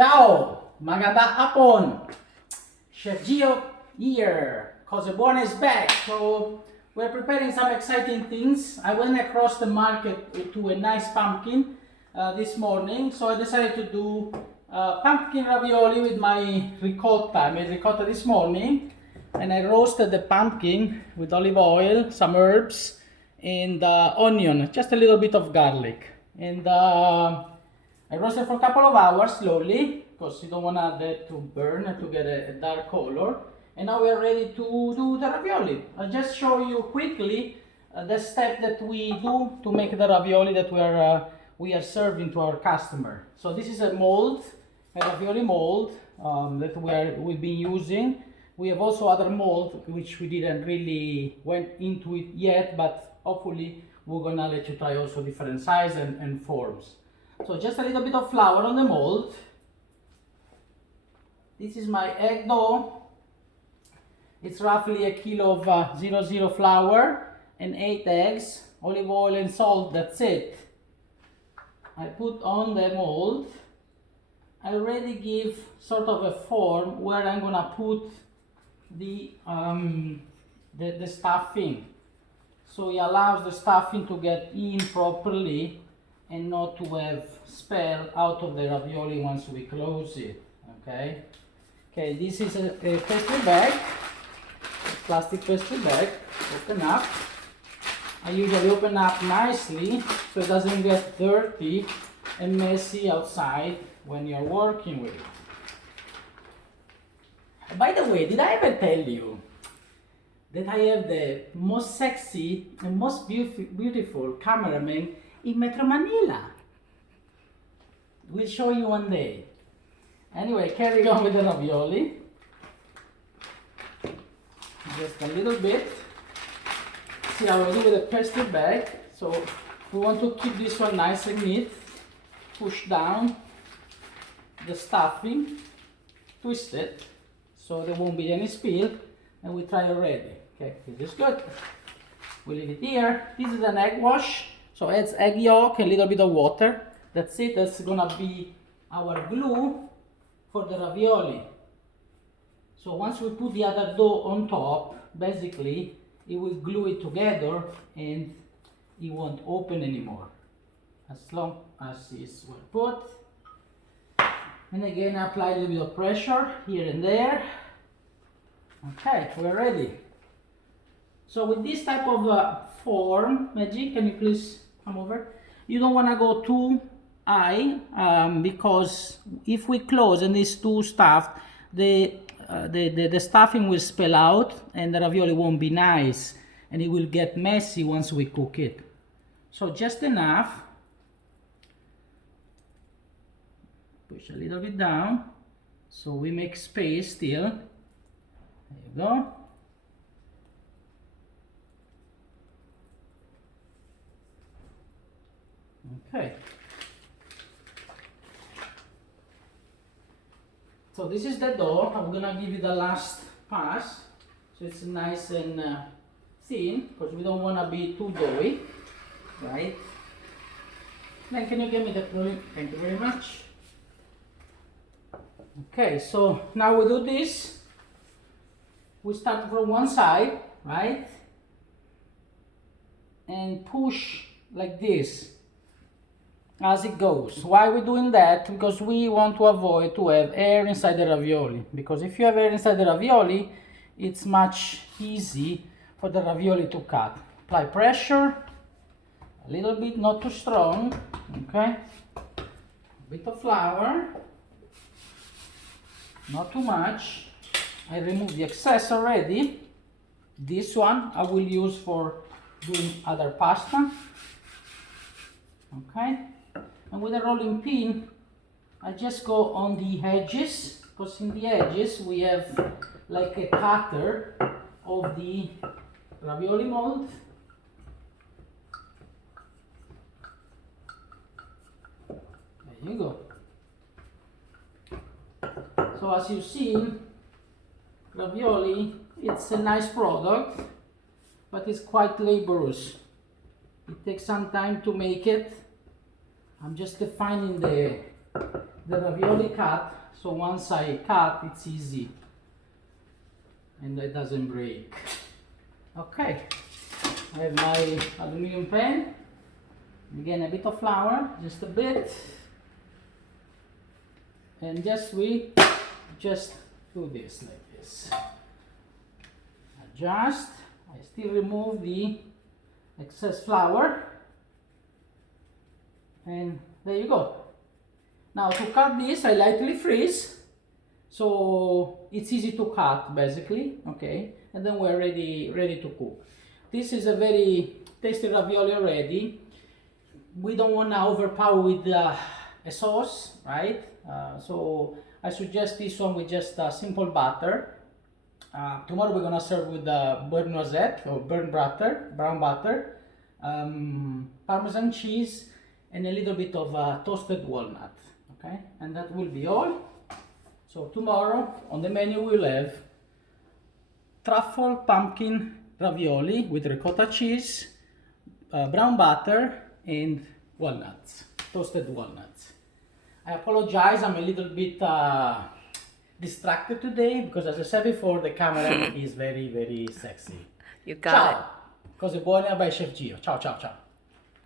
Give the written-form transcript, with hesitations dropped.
Ciao, magandang hapon. Chef Gio here. Cose Buone is back. So we're preparing some exciting things. I went across the market to a nice pumpkin this morning, so I decided to do pumpkin ravioli with my ricotta. I made ricotta this morning, and I roasted the pumpkin with olive oil, some herbs, and onion, just a little bit of garlic, and I roasted for a couple of hours slowly because you don't want that to burn and to get a dark color. And now we're ready to do the ravioli. I'll just show you quickly the step that we do to make the ravioli that we are serving to our customer. So this is a mold, a ravioli mold that we've been using. We have also other mold which we didn't really went into it yet, but hopefully we're gonna let you try also different size and forms. So just a little bit of flour on the mold. This is my egg dough. It's roughly a kilo of 00 flour and 8 eggs, olive oil and salt, that's it. I put on the mold. I already give sort of a form where I'm gonna put the stuffing. So it allows the stuffing to get in properly and not to have spill out of the ravioli once we close it. Okay, this is a pastry bag, a plastic pastry bag. Open up. I usually open up nicely so it doesn't get dirty and messy outside when you're working with it. By the way, did I ever tell you that I have the most sexy and most beautiful cameraman in Metro Manila? We'll show you one day. Anyway, carry on with the ravioli. Just a little bit. See how I do with the pastry bag. So we want to keep this one nice and neat. Push down the stuffing, twist it so there won't be any spill, and we try already. Okay, this is good. We leave it here. This is an egg wash. So it's egg yolk, a little bit of water. That's it. That's gonna be our glue for the ravioli. So once we put the other dough on top, basically it will glue it together and it won't open anymore as long as it's well put. And again, apply a little bit of pressure here and there. Okay, we're ready. So with this type of form, Maggie, can you please come over? You don't want to go too high because if we close and it's too stuffed, the stuffing will spill out and the ravioli won't be nice and it will get messy once we cook it. So just enough. Push a little bit down so we make space still. There you go. Okay. So this is the dough. I'm gonna give it the last pass so it's nice and thin because we don't want to be too doughy, right? Then can you give me the prune? Thank you very much. Okay, so now we do this. We start from one side, right? And push like this as it goes. Why are we doing that? Because we want to avoid to have air inside the ravioli. Because if you have air inside the ravioli, it's much easy for the ravioli to cut. Apply pressure, a little bit, not too strong, okay? A bit of flour, not too much. I remove the excess already. This one I will use for doing other pasta, okay? And with a rolling pin, I just go on the edges, because in the edges we have like a cutter of the ravioli mold. There you go. So as you see, ravioli, it's a nice product, but it's quite laborious. It takes some time to make it. I'm just defining the the ravioli cut, so once I cut, it's easy and it doesn't break. Okay, I have my aluminum pan. Again, a bit of flour, just a bit, and we just do this like this. Adjust. I still remove the excess flour, and there you go. Now to cut this, I lightly freeze, so it's easy to cut basically. Okay, and then we're ready to cook. This is a very tasty ravioli already. We don't want to overpower with a sauce, right? So I suggest this one with just simple butter. Tomorrow we're gonna serve with burnt noisette or burnt butter, brown butter, Parmesan cheese, and a little bit of toasted walnut. Okay, and that will be all. So tomorrow on the menu we'll have truffle pumpkin ravioli with ricotta cheese, brown butter, and walnuts, toasted walnuts. I apologize, I'm a little bit distracted today because, as I said before, the camera is very, very sexy. You got it. Ciao! Cose buone by Chef Gio. Ciao, ciao, ciao.